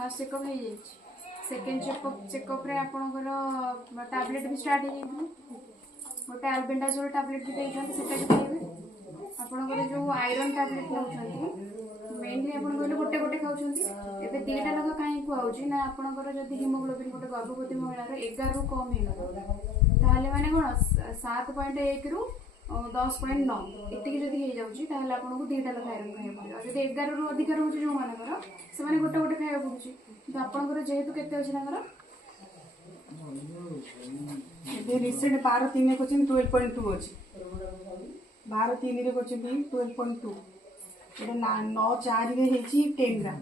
Fast checkup हो जाए second checkup रे आपणकर टैबलेट भी स्टार्ट हो जाए गोटे अल्बेंडाजोल टैबलेट भी देते सेटा भी खाइबे आपणकर जो आयरन टैबलेट नौकरी मेनली आप गोटे गोटे खाऊँ एवं दीटा लगा कहीं खुआऊँ ना आपणकर जब हिमोग्लोबिन गोटे गर्भवती महिलार 11 रु कम होगा माने कौन 7.1 रु 10.9 एतिक जदि हो जाऊँगी आपको दीटा लगा आयरन खाया पड़ो जब 11 रु अधिक रोचे जो मानकर से गोटे गोटे खाया पड़ुची तो आपंकर जेहेतु केते अच्छे रिसेंट 12/3 क्वेश्चन 12.2 अच्छी 12/3 रे क्वेश्चन 12.2 एटा 9/4 रे हेची 10 ग्राम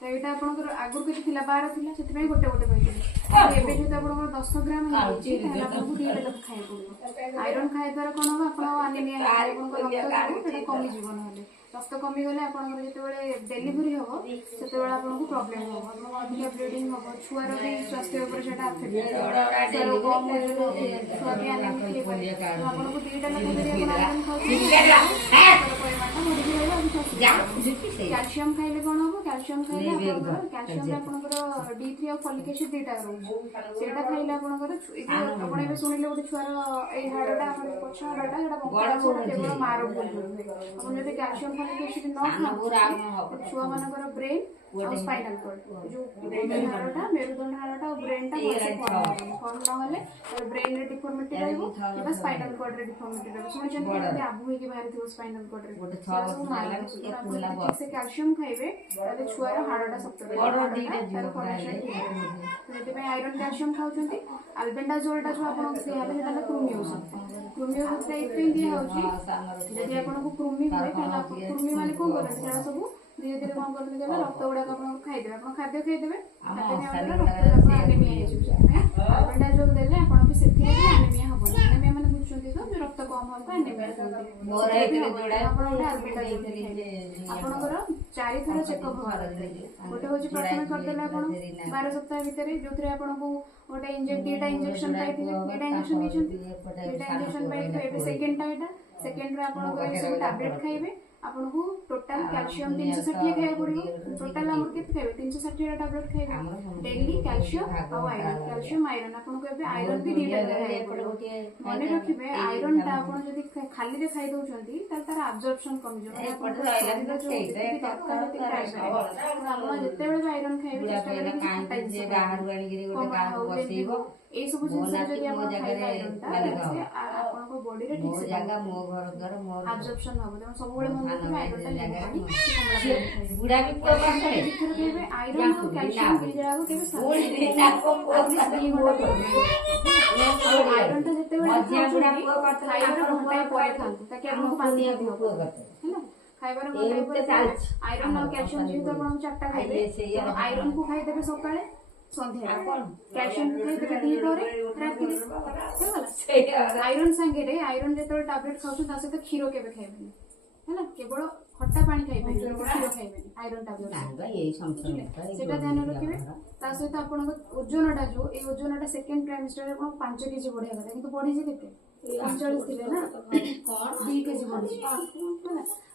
तो यहाँ आपंकर आगुरी किसी 12 थिला से गोटे गोटे कहते एवं जो आप 10 ग्राम आपको दीटा लग खाया पड़ो आयरन खाया द्वारा कौन हम आप आनिमिया रक्त कमिज ना रक्त कमिगले आपंकर जो डेलीवरी हम से आपको प्रोब्लेम हम अधिक ब्लीडिंग हम छुआर भी स्वास्थ्य अफेक्ट कम छुआ भी आनिमिक आपको दीटा कैल्शियम खाइले कौन हम कैल्शियम खाइले कैल्शियम आपंकर D3 और फॉलिक एसिड दीटा रोचे खाइले आपंकर शुणिले गोटे छुआर ये हाड़टा पछ हाड़टा केवल मार बोल जब कैल्शियम फॉलिक एसिड न खाऊ छुआ मानकर ब्रेन और स्पाइनल कॉर्ड जो हाड़टा मेरुदंड हाड़टा और ब्रेनटा फॉर्म ना ब्रेन रे डिफॉर्मिटी रहबो किबा स्पाइनल कॉर्ड रे डिफॉर्मिटी रहबो सुनि जब आबु होई के बाहर थो स्पाइनल कॉर्ड रे से कैल्शियम खाइबे ताले छुआर हाड़टा शक्त रहबो आयरन कैल्शियम खाउछंती अल्बेंडाजोलटा जो आपन दियाले सेटा कृमि औषध दिया होची जदि आपन को कृमि होय ताले आप कृमि माने कोन करते सेटा सब धीरे धीरे कौन करते गला रक्त गुड़ाक खाईदेवे आप खाद्य खाईदेवे रक्त आनिमिया अल्बेंडाजोल देले आपन भी सेथि आनिमिया हबो आनिमिया माने बुझुंती तो जो रक्त कम हम आनिमिया आपनकर 4 थर चेकअप हवार गोटे होची प्रथम करदेला आपन 12 सप्ताह भीतर जोथरे आपन को गोटे दीटा इंजेक्शन पाइथिले दीटा इंजेक्शन नीचंती दीटा इंजेक्शन पाइथिले एबे सेकेंड रे आपन को सब टैबलेट खाइबे आपन को टोटल कैल्शियम 360 खाया पड़ो टोटल हमर केते खाइबे 360 रा टैबलेट खाइबे डेली कैल्शियम और आयरन कैल्शियम आयरन आपन को एबे आयरन भी दीटा खाया पड़ो मने रखिबे आयरन ता आपन जदी खाली रे खाइ दउचंती तार अब्जॉर्प्शन कम जो आपन शरीर जो हम जते बेले आयरन खाइबे चेष्टा करी कि जे बाहर वाली गिरी गोटे काम बसेइबो ए सब जिंस जदी आपण खाइबे आयरन ता से आपन को बॉडी रे ठीक से जागा मो घर घर मो अब्जॉर्प्शन हो त सब बेले मन में आयरन ता लेनी बुढ़ा भी प्रोग्राम करे कहबे आयरन और कैल्शियम गिरी जरागो केबे आयरन ता जते बेले मध्य बुढ़ा को करते आयरन घंटा परे खांतु ताकि आपन पानी दियो है ना खाइबार घंटा परे आयरन और कैल्शियम जेहेतु आपन चारटा खाइबे आयरन को खाइ देबे सकाळे संध्या कैल्शियम खाइ देबे दी परे राति आयरन संगे रे आयरन जेतो टैबलेट खाउछु ता से क्षीर केबे खाइबे है ना केवल खट्टा पानी खाइबे क्षीर खाइबे आयरन टैबलेट यही समस्या सेटा ध्यान रखिबे ता सहित आपन ओजनटा जो ए ओजनटा सेकंड ट्राइमेस्टर रे आपन 5 केजी बढ़िया କଥା किंतु बढ़ी जे केते 39 थिले ना 2 केजी बढ़ी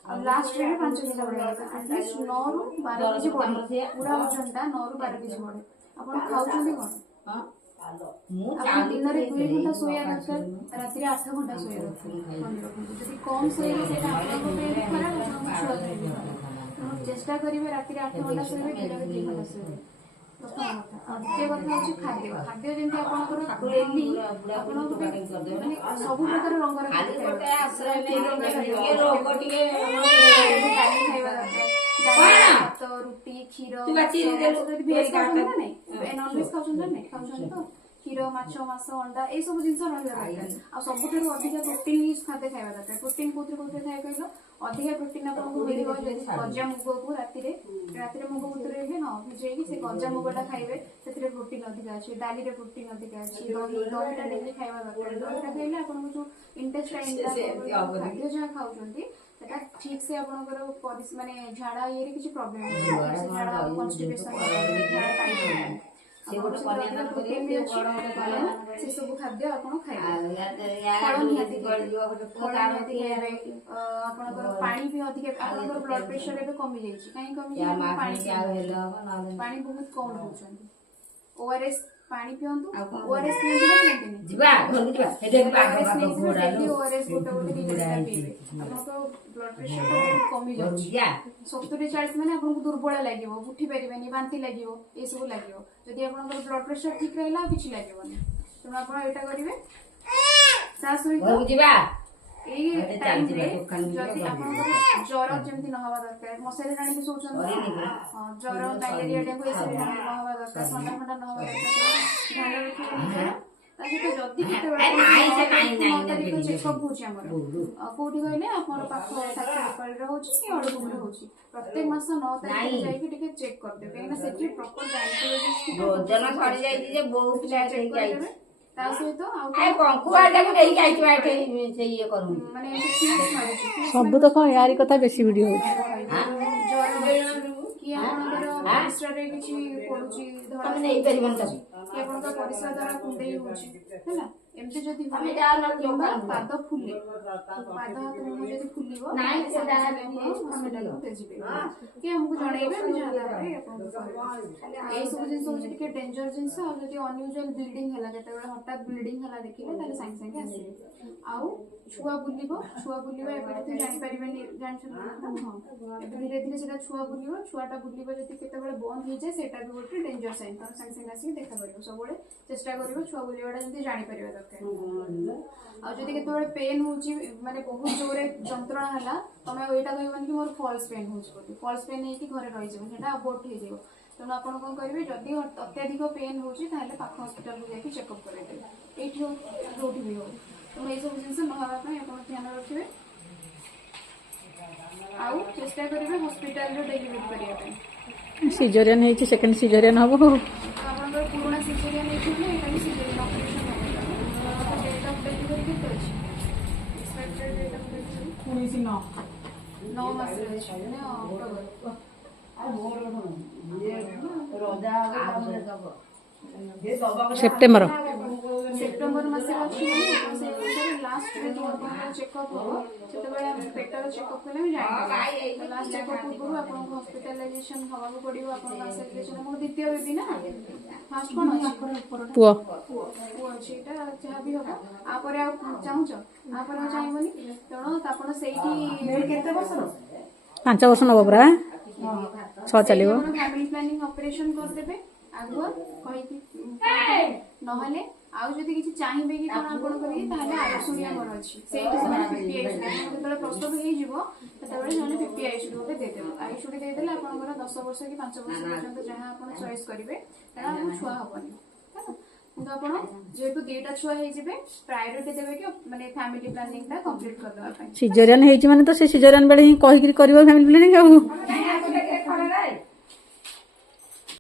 और लास्ट रे 5 केजी बढ़िया କଥା एटलीस्ट 9 रु 12 केजी बढ़ी पूरा ओजनटा 9 रु 12 केजी बढ़े आपन खाउछंती कोन हां आप दिन रे 2 घंटा सोया दरकार राति रे 8 घंटा सोया दरकार जदि कम सोया सेटा आपन को ब्रेन खराब चेष्टा करिवे राति रे 8 घंटा सोइबे दिन रे 2 घंटा सोइबे द्वितीय कथा हूँ खाद्य खाद्य जमी आप डेली सब प्रकार रंगर भात रुटी क्षीर नॉनभेज खाऊँ तो क्षीर माछ मास अंडा ये सब जिन रहा सब अधिक प्रोटीन खाद्य खावा दरकार प्रोटीन कौन कौन खाए कहल अधिक प्रोटीन आपको मिल गजा मुग को राति मुग बतुरे हाँ भिजे से गजा मुगटा खाइबे से प्रोटीन अधिक अच्छे डाली रे प्रोटीन अधिक अच्छे दहीटा डेली खावा दरकार दहीटा खाइले आपन जो इंटेस्टाइन खाद्य जहाँ खाऊँ ठीक से आपंकर माने झाड़ा ये किसी प्रॉब्लम झाड़ा कन्स्टिपेशन झाड़ा ସେ ଗୋଟେ କନ୍ୟା ପ୍ରୋଟିନ୍ ବି ଅଛି ସେ ସବୁ ଖାଦ୍ୟ ଆପଣ ଖାଇବେ। ଫଳ ନିହାତି ଗଳିଯିବ ଗୋଟେ ପୁଅ ଫଳ ତାର ନିହାତି ଖାଇବେ। ଆପଣଙ୍କର ପାଣି ବି ଅଧିକା ଆପଣଙ୍କର ବ୍ଲଡ ପ୍ରେସର ଏବେ କମି ଯାଇଛି। କାହିଁ କମି ଯାଇଛି? ପାଣି ପାଣି ବହୁତ କମ ପିଉଛନ୍ତି। ORS ପାଣି ପିଅନ୍ତୁ। ORS ପିଅନ୍ତୁ ନା ପିଅନ୍ତିନି? ଯିବା ଘରକୁ ଯିବା ସେଠି ORS ନେଇଯିବେ ଡେଲି ORS ଗୋଟେ ଗୋଟେ ଲିଟର ପିଇବେ। ଆପଣଙ୍କ ବ୍ଲଡ ପ୍ରେସର ବହୁତ କମି ଯାଉଛି। 70-40 ମାନେ ଆପଣଙ୍କୁ ଦୁର୍ବଳ ଲାଗିବ, ଉଠି ପାରିବେନି, ବାନ୍ତି ଲାଗିବ, ଏସବୁ ଲାଗିବ। ଯଦି ଆପଣଙ୍କର ବ୍ଲଡ ପ୍ରେସର ଠିକ ରହିଲା ଆଉ କିଛି ଲାଗିବନି। ତେଣୁ ଆପଣ ଏଇଟା କରିବେ। ତା ସହିତ ଯିବା ଏଇ ଟାଇମରେ ଯଦି ଆପଣଙ୍କର ଜ୍ୱର ଯେମିତି ନ ହବା ଦରକାର, ମଶାରୀ ଟାଣିକି ଶୋଉଛନ୍ତି, ଜ୍ୱର ମ୍ୟାଲେରିଆ ଡେଙ୍ଗୁ ଏସବୁ ନ ହବା ଦରକାର, ଥଣ୍ଡା ଫଣ୍ଡା ନ ହବା ଦରକାର, ଧ୍ୟାନ ରଖିବେ ନିଜର। ତା ସହିତ ଯଦି କେତେବେଳେ 9 ତାରିଖ ଚେକଅପ୍ ହଉଛି ଆମର, କୋଉଠି କହିଲେ ଆମର ପାଖ ସାକ୍ଷୀଗୋପାଳରେ ହଉଛି କି ଅଳପୁରରେ ହଉଛି। ପ୍ରତ୍ୟେକ ମାସ 9 ତାରିଖରେ ଯାଇକି ଟିକେ ଚେକ୍ କରିଦେବେ, କାହିଁକିନା ସେଠି ପ୍ରପର ସରିଯାଇଛି ଯେ ବହୁତ ଚେକ୍ କରିଦେବେ। ତା ସହିତ ଆଉ ମାନେ ସବୁ ତ କଣ ୟାରି କଥା ବେଶୀ ଭିଡିଓ ହଉଛି। କି ଆପଣଙ୍କର ପରିସ୍ରାରେ କିଛି ପଡୁଛି, ଧଳା କି ଆପଣଙ୍କ ପରିସ୍ରା ଦ୍ୱାରା କୁଣ୍ଡେଇ ହଉଛି ହେଲା, ଏମିତି ଯଦି ହୁଏ କିମ୍ବା ପାଦ ଫୁଲେ, ପାଦ ହାତ ମୁହଁ ଯଦି ଫୁଲିବ ହସ୍ପିଟାଲକୁ ଯିବେ କି ଆମକୁ ଜଣେଇବେ, ଆମେ ଯାହା ଭାବରେ ଆପଣଙ୍କୁ କହିବୁ। ଏଇ ସବୁ ଜିନିଷ ହଉଛି ଟିକେ ଡେଞ୍ଜର ଜିନିଷ। ଆଉ ଯଦି ଅନୟୁଜୁଆଲ ବ୍ଲିଡିଂ ହେଲା, ଯେତେବେଳେ ହଠାତ୍ ବ୍ଲିଡିଂ ହେଲା ଦେଖିଲେ ତାହେଲେ ସାଙ୍ଗେ ସାଙ୍ଗେ ଆସିବେ। ଆଉ ଛୁଆ ବୁଲିବା ଏବେ ଯଦି ଜାଣିପାରିବେନି, ଜାଣିଛନ୍ତି ନା? ହଁ, ଏବେ ଧୀରେ ଧୀରେ ସେଟା ଛୁଆ ବୁଲିବ। ଛୁଆଟା ବୁଲିବ ଯଦି କେତେବେଳେ ବନ୍ଦ ହେଇଯାଏ ସେଇଟା ବି ଗୋଟେ ଡେଞ୍ଜର ସାଇନ୍। ତମେ ସାଙ୍ଗେ ସାଙ୍ଗେ ଆସିକି ଦେଖା କରିବ। ସବୁବେଳେ ଚେଷ୍ଟା କରିବ ଛୁଆ ବୁଲିବାଟା ଯେମିତି ଜାଣିପାରିବା ଦରକାର। ଆଉ ଯଦି କେତେବେଳେ ପେନ୍ ହଉଛି, ମାନେ ବହୁତ ଜୋରରେ ଯନ୍ତ୍ରଣା ହେଲା, ତମେ ଆଉ ଏଇଟା କହିବନି କି ମୋର ଫଲ୍ସ ପେନ୍ ହଉଛି ବୋଲି। ଫଲ୍ସ ପେନ୍ ହେଇକି ଘରେ ରହିଯିବ, ସେଟା ଆବୋର୍ଟ ହେଇଯିବ। ତେଣୁ ଆପଣ କଣ କରିବେ, ଯଦି ଅତ୍ୟଧିକ ପେନ୍ ହଉଛି ତାହେଲେ ପାଖ ହସ୍ପିଟାଲକୁ ଯାଇକି ଚେକଅପ୍ କରାଇଦେବେ। ଏଇଠି ହଉ ଯୋଉଠି ବି ହଉ। ତେଣୁ ଏଇସବୁ ଜିନିଷ ନ ହେବା ପାଇଁ ଆପଣ ଧ୍ୟାନ ରଖିବେ। ଆଉ ଚେଷ୍ଟା କରିବେ ହସ୍ପିଟାଲରେ ଡେଲିଭରି କରିବା ପାଇଁ। ସିଜରିଆନ ହେଇଛି, ସେକେଣ୍ଡ ସିଜରିଆନ ହବ। ଆପଣଙ୍କର ପୁରୁଣା ସିଜରିଆନ ହେଇଛି ମାନେ ଏଇଟା ବି ସିଜରିଆନ ଅପରେସନ ହବ। ଡେଟ୍ ଅଫ୍ ଡେଲିଭରି କେତେ ଅଛି? ଏକ୍ସପେକ୍ଟେଡ୍ ଡେଟ୍ ଅଫ୍ ଡେଲିଭରି 9 ମାସରେ ଅଛି, ମାନେ ଅକ୍ଟୋବର। ସେପ୍ଟେମ୍ବର ମାସରେ ଅଛି ମାନେ ଆପଣ ସେଇ ଅନୁସାରେ ଲାଷ୍ଟରେ ଯୋଉ ଆପଣଙ୍କର ଚେକଅପ୍ ହବ, ସେତେବେଳେ ଆମେ ପେଟର ଚେକଅପ୍ କଲେ ଆମେ ଜାଣିପାରିବା। ଲାଷ୍ଟ ଚେକଅପ୍ ପୂର୍ବରୁ ଆପଣଙ୍କୁ ହସ୍ପିଟାଲାଇଜେସନ ହବାକୁ ପଡିବ। ଆପଣଙ୍କ ହସ୍ପିଟାଲାଇଜେସନ ମୋର ଦ୍ୱିତୀୟ ବେବି ନା, ଫାଷ୍ଟ କଣ ଅଛି? ପୁଅ ପୁଅ ଅଛି। ଏଇଟା ଯାହା ବି ହବ ଆପରେ ଆଉ ଚାହୁଁଛ, ଆପରେ ଆଉ ଚାହିଁବନି। ତେଣୁ ଆପଣ ସେଇଠି କେତେ ବର୍ଷର? 5 ବର୍ଷ ନବ ପୁରା 6 ଚାଲିବ। ଫ୍ୟାମିଲି ପ୍ଲାନିଂ ଅପରେସନ କରିଦେବେ ଆଗୁଆ କହିକି। ନହେଲେ ଆଉ ଯଦି କିଛି ଚାହିଁବେ କି କଣ ଆପଣଙ୍କର ଇଏ, ତାହେଲେ ଆୟୁଷୁଣି ଆମର ଅଛି। ସେଇଠି ସେମାନେ 50 ଆୟୁଷୁଣି, ଯେତେବେଳେ ପ୍ରସବ ହେଇଯିବ ସେତେବେଳେ ସେମାନେ 50 ଆୟୁଷୁଣି ଗୋଟେ ଦେଇଦେବେ। ଆୟୁଷୁଣି ଦେଇଦେଲେ ଆପଣଙ୍କର 10 ବର୍ଷ କି 5 ବର୍ଷ ପର୍ଯ୍ୟନ୍ତ ଯାହା ଆପଣ ଚଏସ୍ କରିବେ, କାରଣ ଆମକୁ ଛୁଆ ହବନି। କିନ୍ତୁ ଆପଣ ଯେହେତୁ 2ଟା ଛୁଆ ହେଇଯିବେ, ପ୍ରାୟୋରିଟି ଦେବେ କି ମାନେ ଫ୍ୟାମିଲି ପ୍ଲାନିଂ ଟା କମ୍ପ୍ଲିଟ୍ କରିଦେବା ପାଇଁ। ସିଜରିଆନ ହେଇଛି ମାନେ ତ ସେ ସିଜରିଆନ ବେଳେ ହିଁ କହିକିରି କରିବ ଫ୍ୟାମିଲି ପ୍ଲାନିଂ ଆଉ।